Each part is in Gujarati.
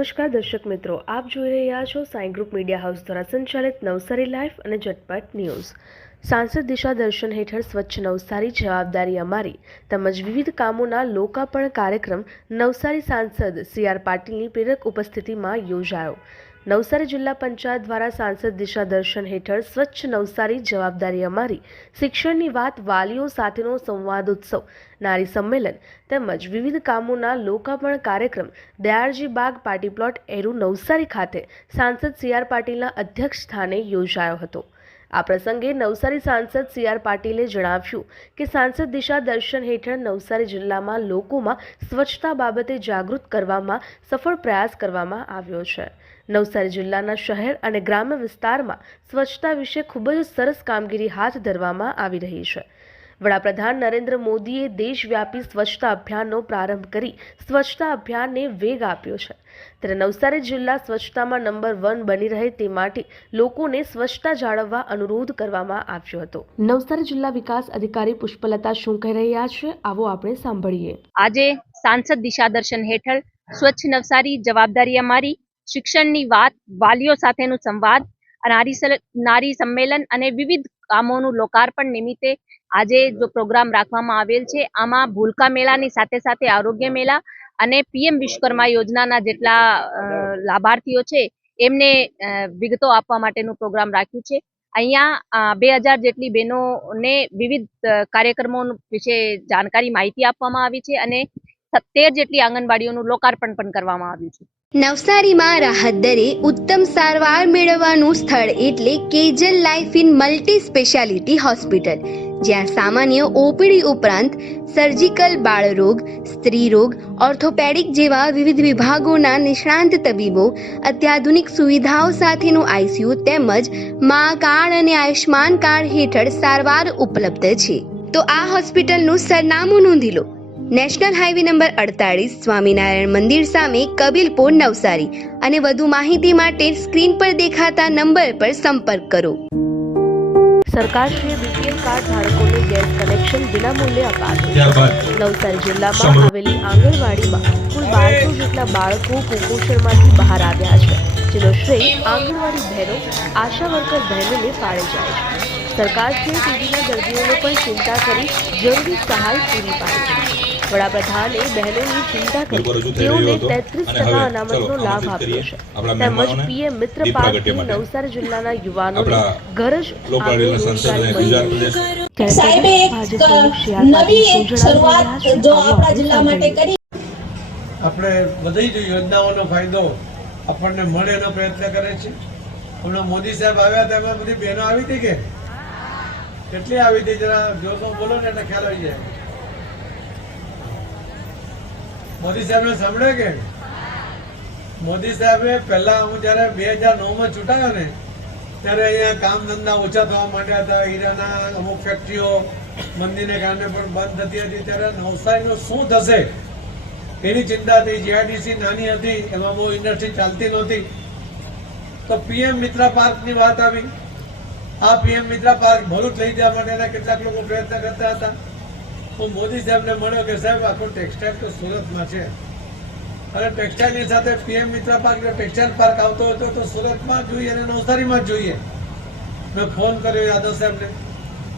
નમસ્કાર દર્શક મિત્રો, આપ જોઈ રહ્યા છો સાઈ ગ્રુપ મીડિયા હાઉસ દ્વારા સંચાલિત નવસારી લાઈવ અને ઝટપટ ન્યૂઝ। સાંસદ દિશા દર્શન હેઠળ સ્વચ્છ નવસારી જવાબદારી અમારી તેમજ વિવિધ કામોના લોકાર્પણ કાર્યક્રમ નવસારી સાંસદ CR પાટીલની પ્રેરક ઉપસ્થિતિમાં યોજાયો। નવસારી જિલ્લા પંચાયત દ્વારા સાંસદ દિશા દર્શન હેઠળ સ્વચ્છ નવસારી જવાબદારી અમારી, શિક્ષણની વાત, વાલીઓ સાથેનો સંવાદ ઉત્સવ, નારી સંમેલન તેમજ વિવિધ કામોના લોકાર્પણ કાર્યક્રમ દયાળજી બાગ પાર્ટી પ્લોટ એરુ નવસારી ખાતે સાંસદ CR પાટીલના અધ્યક્ષ સ્થાને યોજાયો હતો। આ પ્રસંગે નવસારી સાંસદ CR પાટીલે જણાવ્યું કે સાંસદ દિશા દર્શન હેઠળ નવસારી જિલ્લામાં લોકોમાં સ્વચ્છતા બાબતે જાગૃત કરવામાં સફળ પ્રયાસ કરવામાં આવ્યો છે। નવસારી જિલ્લાના શહેર અને ગ્રામ્ય વિસ્તારમાં સ્વચ્છતા વિશે ખૂબ જ સરસ કામગીરી હાથ ધરવામાં આવી રહી છે। વડાપ્રધાન નરેન્દ્ર મોદીએ દેશવ્યાપી સ્વચ્છતા અભિયાનનો પ્રારંભ કરી સ્વચ્છતા અભિયાનને વેગ આપ્યો છે, ત્યારે નવસારી જિલ્લા સ્વચ્છતામાં નંબર 1 બની રહે તે માટે લોકોને સ્વચ્છતા જાળવવા અનુરોધ કરવામાં આવ્યો હતો। નવસારી જિલ્લા વિકાસ અધિકારી પુષ્પલતા શું કહી રહ્યા છે, આવો આપણે સાંભળીએ। આજે સાંસદ દિશા દર્શન હેઠળ સ્વચ્છ નવસારી જવાબદારી અમારી, શિક્ષણની વાત, વાલીઓ સાથેનું સંવાદ, નારી સંમેલન અને વિવિધ કામોનું લોકાર્પણ નિમિત્તે આજે જો પ્રોગ્રામ રાખવામાં આવેલ છે। આમાં ભૂલકા મેળાની સાથે સાથે આરોગ્ય મેળા અને PM વિશ્વકર્મા યોજનાના જેટલા લાભાર્થીઓ છે એમને વિગતો આપવા માટેનું પ્રોગ્રામ રાખ્યું છે। અહીંયા 2000 જેટલી બહેનોને વિવિધ કાર્યક્રમો વિશે જાણકારી માહિતી આપવામાં આવી છે અને 17 જેટલી આંગણવાડીઓનું લોકાર્પણ પણ કરવામાં આવ્યું છે। નવસારીમાં રાહત દરે ઉત્તમ સારવાર મેળવવાનું સ્થળ એટલે Kejal life in multi speciality hospital, જ્યાં સામાન્ય OPD ઉપરાંત સર્જિકલ, બાળરોગ, સ્ત્રી રોગ, ઓર્થોપેડિક જેવા વિવિધ વિભાગોના નિષ્ણાંત તબીબો, અત્યાધુનિક સુવિધાઓ સાથેનું ICU તેમજ મા કાર્ડ અને આયુષ્માન કાર્ડ હેઠળ સારવાર ઉપલબ્ધ છે। તો આ હોસ્પિટલનું સરનામું નોંધી લો। નેશનલ હાઈવે નંબર 48, સ્વામિનારાયણ મંદિર સામે, કબીલપુર, નવસારી। અને વધુ માહિતી માટે સ્ક્રીન પર દેખાતા નંબર પર સંપર્ક કરો। સરકારશ્રીએ BPL કાર્ડ ધારકોને ગેસ કનેક્શન વિનામૂલ્યે અપાયું। નવસારી જિલ્લામાં આવેલી આંગણવાડીમાં કુલ 1200 જેટલા બાળકો કુપોષણમાંથી બહાર આવ્યા છે, જેનો શ્રેય આંગણવાડી બહેનો, આશા વર્કર બહેનોને ફાળે જાય છે। સરકારશ્રીએ TBના દર્દીઓને પણ ચિંતા કરી જરૂરી સહાય પૂરી પાડી છે। વડાપ્રધાને બહેનોની ચિંતા કરી તેઓને 33% અનામતનો લાભ આપ્યો છે, તેમજ PM મિત્ર પાર્કથી નવસારી જિલ્લાના યુવાનોને ઘર જ રોજગારી મળી છે। સાહેબે નવી એક શરૂઆત જો આપણા જિલ્લા માટે કરી। આપણે બધી જ યોજનાઓનો ફાયદો આપણને મળે એનો પ્રયત્ન કરે છે। હમણાં મોદી સાહેબ આવ્યા હતા, એમાં બધી બહેનો આવી હતી કે કેટલી આવી હતી? જરા જોશો બોલો ને એટલે ખ્યાલ આવી જાય। મોદી સાહેબને સાંભળે કે મોદી સાહેબે પહેલા હું જયારે 2009માં ચૂંટાયો ને ત્યારે અહીંયા કામ ધંધા ઓછા થવા માંડ્યા હતા, હીરાના અમુક ફેક્ટરીઓ મંદીને કારણે પણ બંધ થતી હતી, ત્યારે નવસારીનું શું થશે એની ચિંતા હતી। GIDC નાની હતી, એમાં બહુ ઇન્ડસ્ટ્રી ચાલતી નહોતી, તો PM મિત્ર પાર્કની વાત આવી। આ PM મિત્ર પાર્ક ભરૂચ લઈ જવા માટેના કેટલાક લોકો પ્રયત્ન કરતા હતા। હું મોદી સાહેબને મળ્યો કે સાહેબ આખો ટેક્સટાઇલ તો સુરતમાં છે અને ટેક્સટાઇલની સાથે PM મિત્ર પાર્ક ટેક્સટાઇલ પાર્ક આવતો હતો તો સુરતમાં જોઈએ અને નવસારીમાં જ જોઈએ। મેં ફોન કર્યો યાદવ સાહેબને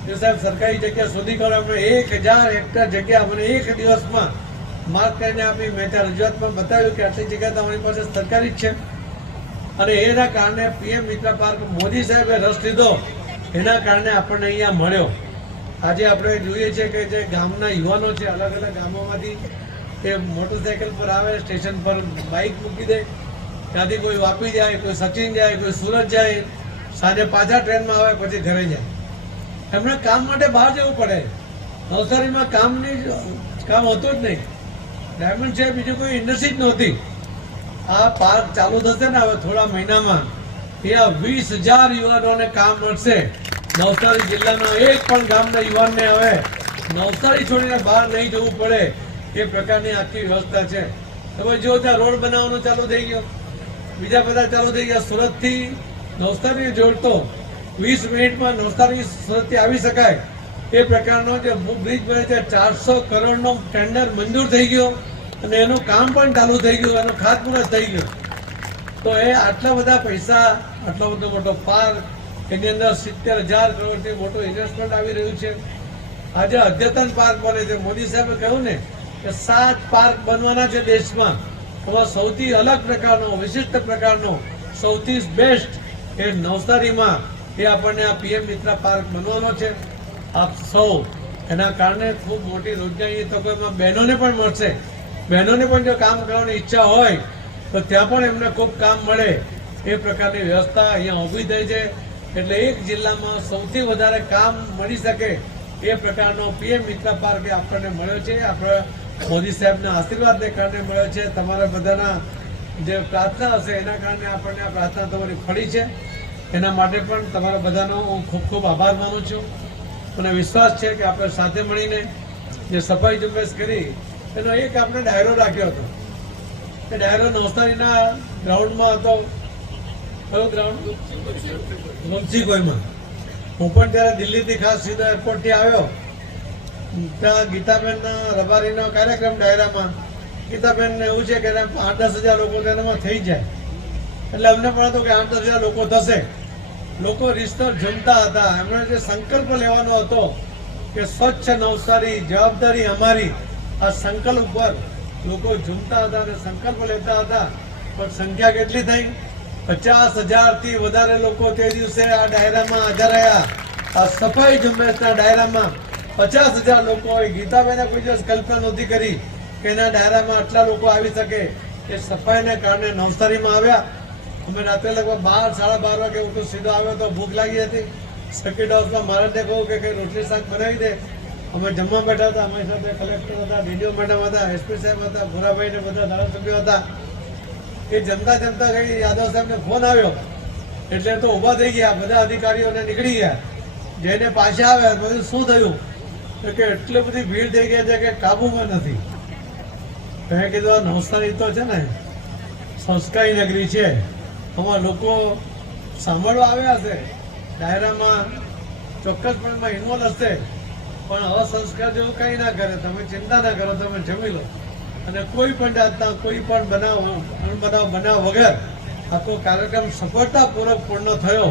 કે સાહેબ સરકારી જગ્યા શોધી કાઢો, અમને 1000 હેક્ટર જગ્યા મને એક દિવસમાં માર્ક કરીને આપી। મેં ત્યાં રજૂઆતમાં બતાવ્યું કે આટલી જગ્યા તમારી પાસે સરકારી જ છે અને એના કારણે PM મિત્ર પાર્ક મોદી સાહેબે રસ લીધો, એના કારણે આપણને અહીંયા મળ્યો। આજે આપણે જોઈએ છીએ કે જે ગામના યુવાનો છે, અલગ અલગ ગામોમાંથી એ મોટરસાઇકલ પર આવે, સ્ટેશન પર બાઇક મૂકી દે, ત્યાંથી કોઈ વાપી જાય, કોઈ સચિન જાય, કોઈ સુરત જાય, સાંજે પાછા ટ્રેનમાં આવે, પછી ઘરે જાય। એમણે કામ માટે બહાર જવું પડે। નવસારીમાં કામ હોતું જ નહીં, ડાયમંડ છે, બીજું કોઈ ઇન્ડસ્ટ્રી જ નહોતી। આ પાર્ક ચાલુ થશે ને હવે થોડા મહિનામાં, ત્યાં 20,000 યુવાનોને કામ મળશે। નવસારી જિલ્લાના એક પણ ગામના યુવાનને હવે નવસારી છોડીને બહાર નહીં જવું પડે એ પ્રકારની આખી વ્યવસ્થા છે। તમે જો ત્યાં રોડ બનાવવાનું ચાલુ થઈ ગયો, બીજા બધા ચાલુ થઈ ગયા। સુરતથી નવસારી જોડતો 20 મિનિટમાં નવસારી સુરતથી આવી શકાય એ પ્રકારનો જે બ્રિજ બને છે, 400 કરોડનો ટેન્ડર મંજૂર થઈ ગયો અને એનું કામ પણ ચાલુ થઈ ગયું, એનું ખાતમુહૂર્ત થઈ ગયું। તો એ આટલા બધા પૈસા, આટલો બધો મોટો પાર્ક, એની અંદર 70,000 કરોડથી મોટું ઇન્વેસ્ટમેન્ટ આવી રહ્યું છે. આજે અદ્યતન પાર્ક બને છે. મોદી સાહેબે કહ્યું ને કે 7 પાર્ક બનવાના છે દેશમાં. એમાં સૌથી અલગ પ્રકારનો, વિશિષ્ટ પ્રકારનો, સૌથી બેસ્ટ એ નવસારીમાં એ આપણને આ PM મિત્ર પાર્ક બનવાનો છે. આપ સૌ એના કારણે ખૂબ મોટી રોજગારીની તકો એમાં બહેનોને પણ મળશે. બહેનોને પણ જો કામ કરવાની ઈચ્છા હોય તો ત્યાં પણ એમને ખૂબ કામ મળે એ પ્રકારની વ્યવસ્થા અહીંયા ઊભી થઈ છે. એટલે એક જિલ્લામાં સૌથી વધારે કામ મળી શકે એ પ્રકારનો PM મિત્ર પાર્ક આપણને મળ્યો છે. આપણે મોદી સાહેબના આશીર્વાદને કારણે મળ્યો છે. તમારા બધાના જે પ્રાર્થના હશે એના કારણે આપણને આ પ્રાર્થના તમારી ફળી છે. એના માટે પણ તમારા બધાનો હું ખૂબ ખૂબ આભાર માનું છું. મને વિશ્વાસ છે કે આપણે સાથે મળીને જે સફાઈ ઝુંબેશ કરી એનો એક આપણે ડાયરો રાખ્યો હતો. એ ડાયરો નવસારીના ગ્રાઉન્ડમાં હતો. કયો ગ્રાઉન્ડ? મુનશીગોઈમાં. હું પણ ત્યારે દિલ્હીથી ખાસ સીધો એરપોર્ટથી આવ્યો. ત્યાં ગીતાબેનના રબારીનો કાર્યક્રમ ડાયરામાં ગીતાબેનને એવું છે કે 8-10 હજાર લોકો તેનામાં થઈ જાય. એટલે અમને પણ હતું કે 8-10 હજાર લોકો થશે. લોકો રીતસર જમતા હતા. એમણે જે સંકલ્પ લેવાનો હતો કે સ્વચ્છ નવસારી, જવાબદારી અમારી, આ સંકલ્પ પર લોકો ઝૂમતા હતા અને સંકલ્પ લેતા હતા. પણ સંખ્યા કેટલી થઈ? 50,000થી વધારે લોકો તે દિવસે આ ડાયરામાં હાજર રહ્યા. આ સફાઈ ઝુંબેશના ડાયરામાં 50,000 લોકોએ. ગીતાબેને કોઈ દિવસ કલ્પના નહોતી કરી કે એના ડાયરામાં આટલા લોકો આવી શકે. એ સફાઈને કારણે નવસારીમાં આવ્યા. અમે રાત્રે લગભગ 12-12:30 વાગે હું તો સીધો આવ્યો તો ભૂખ લાગી હતી. સર્કિટ હાઉસમાં મહારાજને કહું કે કંઈ રોટલી શાક બનાવી દે. અમે જમવા બેઠા હતા. અમારી સાથે કલેક્ટર હતા, ડીડીઓ મેડમ હતા, SP સાહેબ હતા, ભૂરાભાઈ ને બધા ધારાસભ્યો હતા. એ જમતા જમતા કઈ યાદવ સાહેબને ફોન આવ્યો એટલે તો ઊભા થઈ ગયા. બધા અધિકારીઓને નીકળી ગયા. જઈને પાછા આવ્યા. બધું શું થયું કે એટલી બધી ભીડ થઈ ગઈ છે કે કાબુમાં નથી. મેં કીધું આ નવસારી તો છે ને સંસ્કારી નગરી છે. આમાં લોકો સાંભળવા આવ્યા છે. ડાયરામાં ચોક્કસપણે ઇન્વોલ્વ હશે. પણ અસંસ્કાર જેવું કંઈ ના કરે. તમે ચિંતા ના કરો, તમે જમી લો. અને કોઈ પણ જાતના કોઈ પણ બનાવ વગર આખો કાર્યક્રમ સફળતાપૂર્વક પૂર્ણ થયો.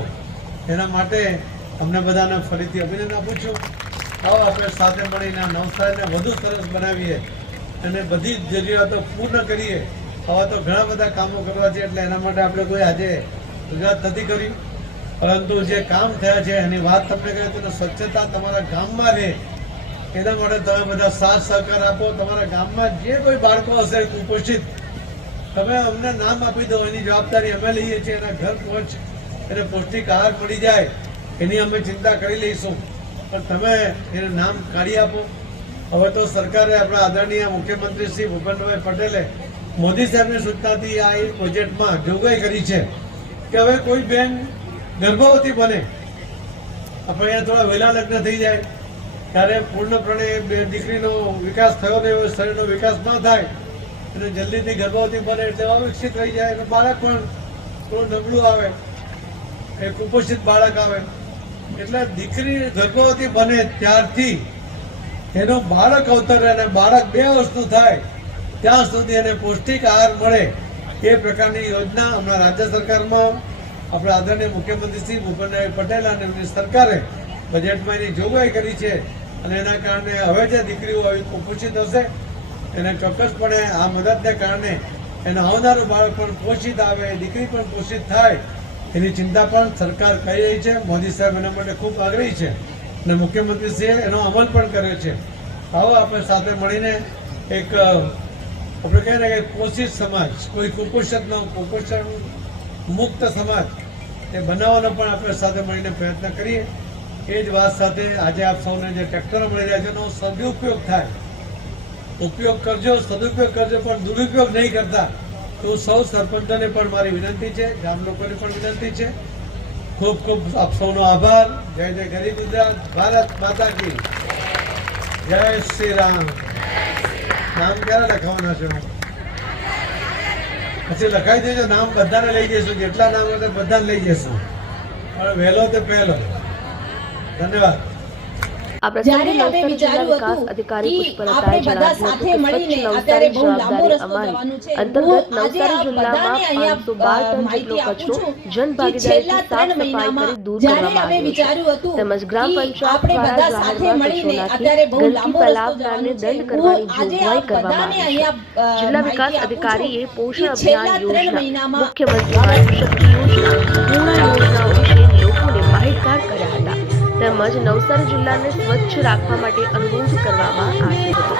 એના માટે અમને બધાને ફરીથી અભિનંદન આપું છું. આવો આપણે સાથે મળીને નવસારીને વધુ સરસ બનાવીએ અને બધી જ જરૂરિયાતો પૂર્ણ કરીએ. આવા તો ઘણા બધા કામો કરવા છે. એટલે એના માટે આપણે કોઈ આજે ગુજરાત નથી કર્યું. પરંતુ જે કામ થયા છે એની વાત તમને કહે તો સ્વચ્છતા તમારા ગામમાં રહે એના માટે તમે બધા સાથ સહકાર આપો. તમારા ગામમાં જે કોઈ બાળકો હશે કુપોષિત, તમે અમને નામ આપી દો. એની જવાબદારી અમે લઈએ છીએ. એના ઘર પહોંચ એને પૌષ્ટિક આહાર મળી જાય એની અમે ચિંતા કરી લઈશું. પણ તમે એને નામ કાઢી આપો. હવે તો સરકારે આપણા આદરણીય મુખ્યમંત્રી શ્રી ભૂપેન્દ્રભાઈ પટેલે મોદી સાહેબની સૂચનાથી આ એક બજેટમાં જોગવાઈ કરી છે કે હવે કોઈ બેન ગર્ભવતી બને, આપણે અહીંયા થોડા વહેલા લગ્ન થઈ જાય ત્યારે પૂર્ણપણે દીકરીનો વિકાસ થયો ને એવો શરીરનો વિકાસ ન થાય અને જલ્દીથી ગર્ભવતી બને એટલે અવિકસિત થઈ જાય. અને બાળક પણ થોડું નબળું આવે, એ કુપોષિત બાળક આવે. એટલે દીકરી ગર્ભવતી બને ત્યારથી એનો બાળક અવતરે અને બાળક 2 વર્ષનું થાય ત્યાં સુધી એને પૌષ્ટિક આહાર મળે એ પ્રકારની યોજના હમણાં રાજ્ય સરકારમાં આપણા આદરણીય મુખ્યમંત્રી શ્રી ભૂપેન્દ્રભાઈ પટેલ અને એમની સરકારે બજેટમાં એની જોગવાઈ કરી છે. અને એના કારણે હવે જે દીકરીઓ કુપોષિત હશે એને ચોક્કસપણે આ મદદને કારણે એનું આવનારું બાળક પણ પોષિત આવે, દીકરી પણ પોષિત થાય એની ચિંતા પણ સરકાર કરી રહી છે. મોદી સાહેબ એના માટે ખૂબ આગ્રહી છે અને મુખ્યમંત્રીશ્રીએ એનો અમલ પણ કર્યો છે. આવો આપણે સાથે મળીને એક આપણે કહીએ ને કે પોષિત સમાજ, કોઈ કુપોષણ મુક્ત સમાજ એ બનાવવાનો પણ આપણે સાથે મળીને પ્રયત્ન કરીએ. એ જ વાત સાથે આજે આપ સૌને જે ટ્રેક્ટરો મળી રહ્યા છે એનો સદુપયોગ થાય. ઉપયોગ કરજો, સદુપયોગ કરજો, પણ દુરુપયોગ નહીં કરતા. તો સૌ સરપંચોને પણ મારી વિનંતી છે, ગામ લોકોને પણ વિનંતી છે. ખૂબ ખૂબ આપ સૌનો આભાર. જય જય ગરીબ ગુજરાત. ભારત માતા કી જય. શ્રી રામ. નામ ક્યારે લખાવાના છે? પછી લખાઈ દેજો. નામ બધાને લઈ જઈશું. જેટલા નામ હોય બધાને લઈ જઈશું. પણ વહેલો તે પહેલો. ધન્યવાદ. આ પ્રસંગે જ્યારે અમે નવસારી જિલ્લા વિચાર્યું વિકાસ હતું અધિકારી કે પુષ્પલતાએ આપણે બધા જણાવ્યું સાથે હતું કે મળીને સ્વચ્છ અત્યારે નવસારી બહુ લાંબો જવાબદારી રસ્તો અમારી જવાનું છે. અંતર્ગત હું આજે નવસારી આ જિલ્લામાં બધાને અહીંયા 512 ટન જેટલો માહિતી કચરો આપું છું જનભાગીદારીથી કે છેલ્લા 3 સાફ સફાઈ મહિનામાં કરી દૂર જ્યારે કરવામાં અમે આવ્યો છે વિચાર્યું હતું તેમજ ગ્રામ કે પંચાયત આપણે દ્વારા બધા સાથે જાહેરમાં મળીને કચરો અત્યારે નાખી બહુ ગંદકી લાંબો રસ્તો ફેલાવનારને જવાનું છે. દંડ કરવાની હું આજે જોગવાઈ આ કરવામાં બધાને આવી છે. અહીંયા જિલ્લા વિકાસ માહિતી આપું છું અધિકારીએ કે પોષણ છેલ્લા અભિયાન 3 યોજના મહિનામાં મુખ્યમંત્રી માતૃશક્તિ યોજના પૂર્ણા યોજનાઓ વિશે લોકોને માહિતગાર કર્યા હતા તેમજ નવસારી જિલ્લાને સ્વચ્છ રાખવા માટે અનુરોધ કરવામાં આવ્યો હતો.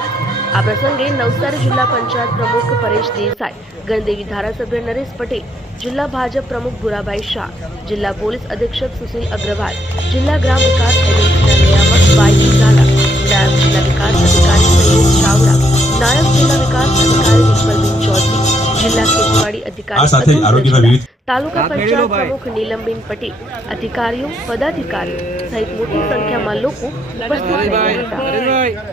આ પ્રસંગે નવસારી જિલ્લા પંચાયત પ્રમુખ પરેશ દેસાઈ, ગણદેવી ધારાસભ્ય નરેશ પટેલ, જિલ્લા ભાજપ પ્રમુખ ભુરાભાઈ શાહ, જિલ્લા પોલીસ અધિક્ષક સુશીલ અગ્રવાલ, જિલ્લા ગ્રામ વિકાસ એજન્સીના નિયામક વાયજી ઝાલા, નાયબ જિલ્લા વિકાસ અધિકારી સૈયદ ચાવડા, નાયબ જિલ્લા વિકાસ અધિકારી રિપલબેન ચૌધરી, જિલ્લા ખેતીવાડી અધિકારી અતુલ ગજેરા, તાલુકા પંચાયત પ્રમુખ નીલમબેન પટેલ, અધિકારીઓ, પદાધિકારીઓ સહિત મોટી સંખ્યામાં લોકો ઉપસ્થિત રહ્યા હતા.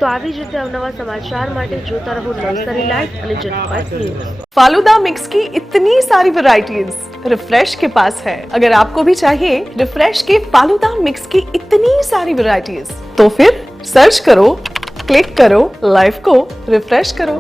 તો આવી જ રીતે અવનવા સમાચાર માટે જોતા રહો નવસારી લાઈવ અને જનપત ન્યૂઝ. फालूदा मिक्स की इतनी सारी वैरायटीज रिफ्रेश के पास है. अगर आपको भी चाहिए रिफ्रेश के फालूदा मिक्स की इतनी सारी वैरायटीज तो फिर सर्च करो, क्लिक करो, लाइफ को रिफ्रेश करो.